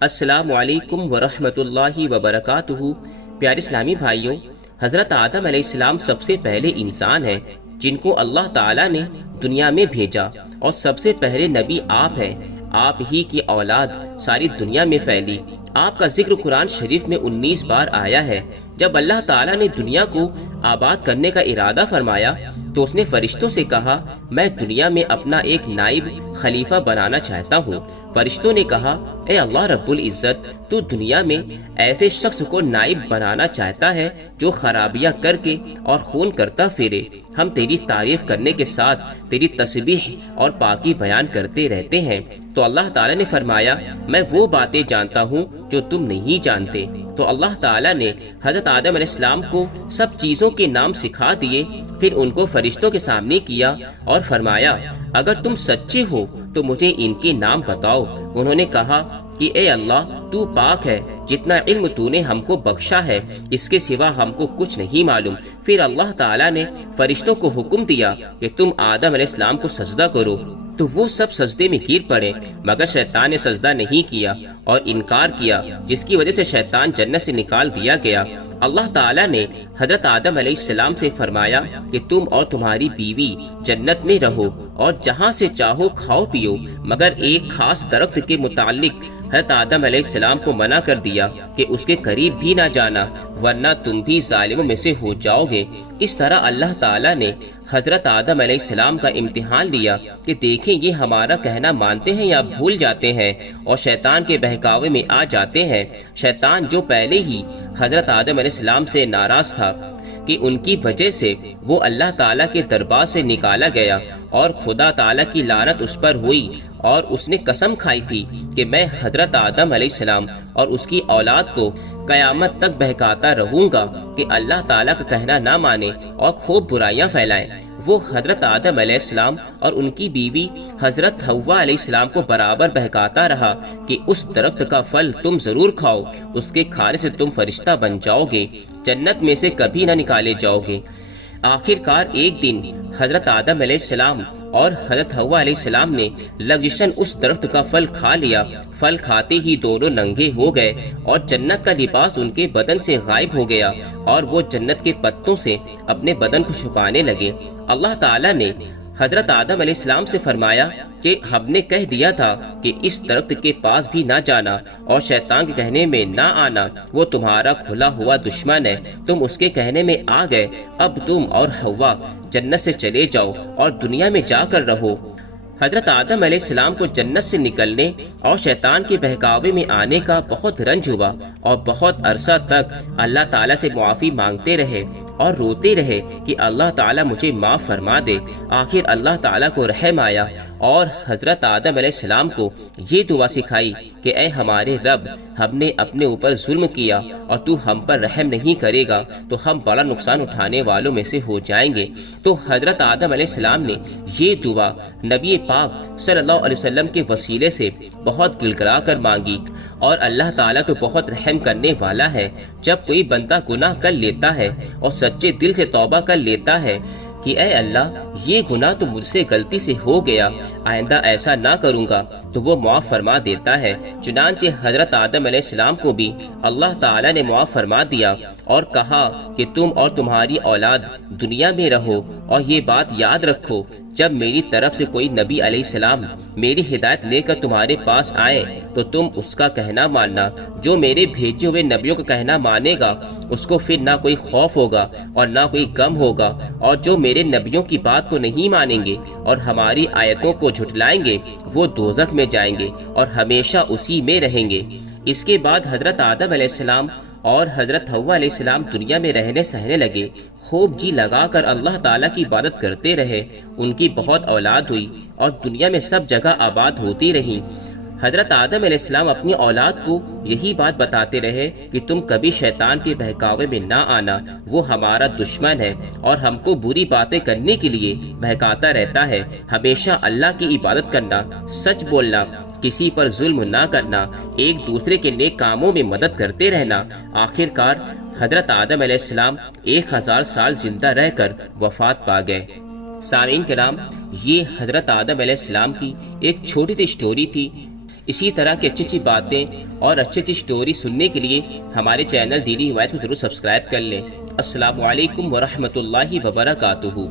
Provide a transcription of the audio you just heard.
السلام علیکم ورحمۃ اللہ وبرکاتہ۔ پیارے اسلامی بھائیوں، حضرت آدم علیہ السلام سب سے پہلے انسان ہیں جن کو اللہ تعالیٰ نے دنیا میں بھیجا، اور سب سے پہلے نبی آپ ہیں۔ آپ ہی کی اولاد ساری دنیا میں پھیلی۔ آپ کا ذکر قرآن شریف میں 19 بار آیا ہے۔ جب اللہ تعالیٰ نے دنیا کو آباد کرنے کا ارادہ فرمایا تو اس نے فرشتوں سے کہا، میں دنیا میں اپنا ایک نائب خلیفہ بنانا چاہتا ہوں۔ فرشتوں نے کہا، اے اللہ رب العزت، تو دنیا میں ایسے شخص کو نائب بنانا چاہتا ہے جو خرابیاں کر کے اور خون کرتا پھرے۔ ہم تیری تعریف کرنے کے ساتھ تیری تسبیح اور پاکی بیان کرتے رہتے ہیں۔ تو اللہ تعالیٰ نے فرمایا، میں وہ باتیں جانتا ہوں جو تم نہیں جانتے۔ تو اللہ تعالیٰ نے حضرت آدم علیہ السلام کو سب چیزوں کے نام سکھا دیے، پھر ان کو فرشتوں کے سامنے کیا اور فرمایا، اگر تم سچے ہو تو مجھے ان کے نام بتاؤ۔ انہوں نے کہا کہ اے اللہ، تو پاک ہے، جتنا علم تو نے ہم کو بخشا ہے اس کے سوا ہم کو کچھ نہیں معلوم۔ پھر اللہ تعالیٰ نے فرشتوں کو حکم دیا کہ تم آدم علیہ السلام کو سجدہ کرو، تو وہ سب سجدے میں گر پڑے، مگر شیطان نے سجدہ نہیں کیا اور انکار کیا، جس کی وجہ سے شیطان جنت سے نکال دیا گیا۔ اللہ تعالیٰ نے حضرت آدم علیہ السلام سے فرمایا کہ تم اور تمہاری بیوی جنت میں رہو اور جہاں سے چاہو کھاؤ پیو، مگر ایک خاص درخت کے متعلق حضرت آدم علیہ السلام کو منع کر دیا کہ اس کے قریب بھی نہ جانا، ورنہ تم بھی ظالموں میں سے ہو جاؤ گے۔ اس طرح اللہ تعالیٰ نے حضرت آدم علیہ السلام کا امتحان لیا کہ دیکھیں یہ ہمارا کہنا مانتے ہیں یا بھول جاتے ہیں اور شیطان کے بہکاوے میں آ جاتے ہیں۔ شیطان جو پہلے ہی حضرت آدم علیہ السلام سے ناراض تھا کہ ان کی وجہ سے وہ اللہ تعالیٰ کے دربار سے نکالا گیا، اور خدا تعالیٰ کی لعنت اس پر ہوئی، اور اس نے قسم کھائی تھی کہ میں حضرت آدم علیہ السلام اور اس کی اولاد کو قیامت تک بہکاتا رہوں گا کہ اللہ تعالیٰ کا کہنا نہ مانے اور خوب برائیاں پھیلائیں۔ وہ حضرت آدم علیہ السلام اور ان کی بیوی حضرت حوا علیہ السلام کو برابر بہکاتا رہا کہ اس درخت کا پھل تم ضرور کھاؤ، اس کے کھانے سے تم فرشتہ بن جاؤ گے، جنت میں سے کبھی نہ نکالے جاؤ گے۔ آخر کار ایک دن حضرت آدم علیہ السلام اور حضرت حوا علیہ السلام نے لغزشاً اس درخت کا پھل کھا لیا۔ پھل کھاتے ہی دونوں ننگے ہو گئے اور جنت کا لباس ان کے بدن سے غائب ہو گیا، اور وہ جنت کے پتوں سے اپنے بدن کو چھپانے لگے۔ اللہ تعالیٰ نے حضرت آدم علیہ السلام سے فرمایا کہ ہم نے کہہ دیا تھا کہ اس درخت کے پاس بھی نہ جانا اور شیطان کے کہنے میں نہ آنا، وہ تمہارا کھلا ہوا دشمن ہے، تم اس کے کہنے میں آ گئے، اب تم اور حوا جنت سے چلے جاؤ اور دنیا میں جا کر رہو۔ حضرت آدم علیہ السلام کو جنت سے نکلنے اور شیطان کے بہکاوے میں آنے کا بہت رنج ہوا، اور بہت عرصہ تک اللہ تعالیٰ سے معافی مانگتے رہے اور روتے رہے کہ اللہ تعالیٰ مجھے معاف فرما دے۔ آخر اللہ تعالیٰ کو رحم آیا اور حضرت آدم علیہ السلام کو یہ دعا سکھائی کہ اے ہمارے رب، ہم نے اپنے اوپر ظلم کیا اور تو ہم پر رحم نہیں کرے گا تو ہم بڑا نقصان اٹھانے والوں میں سے ہو جائیں گے۔ تو حضرت آدم علیہ السلام نے یہ دعا نبی پاک صلی اللہ علیہ وسلم کے وسیلے سے بہت گلگلا کر مانگی، اور اللہ تعالیٰ تو بہت رحم کرنے والا ہے۔ جب کوئی بندہ گناہ کر لیتا ہے اور سچے دل سے توبہ کر لیتا ہے کہ اے اللہ، یہ گناہ تو مجھ سے غلطی سے ہو گیا، آئندہ ایسا نہ کروں گا، تو وہ معاف فرما دیتا ہے۔ چنانچہ حضرت آدم علیہ السلام کو بھی اللہ تعالیٰ نے معاف فرما دیا اور کہا کہ تم اور تمہاری اولاد دنیا میں رہو، اور یہ بات یاد رکھو، جب میری طرف سے کوئی نبی علیہ السلام میری ہدایت لے کر تمہارے پاس آئے تو تم اس کا کہنا ماننا۔ جو میرے بھیجے ہوئے نبیوں کا کہنا مانے گا اس کو پھر نہ کوئی خوف ہوگا اور نہ کوئی غم ہوگا، اور جو میرے نبیوں کی بات کو نہیں مانیں گے اور ہماری آیتوں کو جھٹلائیں گے وہ دوزخ میں جائیں گے اور ہمیشہ اسی میں رہیں گے۔ اس کے بعد حضرت آدم علیہ السلام اور حضرت حوا علیہ السلام دنیا میں رہنے سہنے لگے، خوب جی لگا کر اللہ تعالیٰ کی عبادت کرتے رہے۔ ان کی بہت اولاد ہوئی اور دنیا میں سب جگہ آباد ہوتی رہی۔ حضرت آدم علیہ السلام اپنی اولاد کو یہی بات بتاتے رہے کہ تم کبھی شیطان کے بہکاوے میں نہ آنا، وہ ہمارا دشمن ہے اور ہم کو بری باتیں کرنے کے لیے بہکاتا رہتا ہے۔ ہمیشہ اللہ کی عبادت کرنا، سچ بولنا، کسی پر ظلم نہ کرنا، ایک دوسرے کے نیک کاموں میں مدد کرتے رہنا۔ آخر کار حضرت آدم علیہ السلام 1000 سال زندہ رہ کر وفات پا گئے۔ سامعین کرام، یہ حضرت آدم علیہ السلام کی ایک چھوٹی سی سٹوری تھی۔ اسی طرح کی اچھی اچھی باتیں اور اچھی اچھی سٹوری سننے کے لیے ہمارے چینل دینی روایت کو ضرور سبسکرائب کر لیں۔ السلام علیکم ورحمۃ اللہ وبرکاتہ۔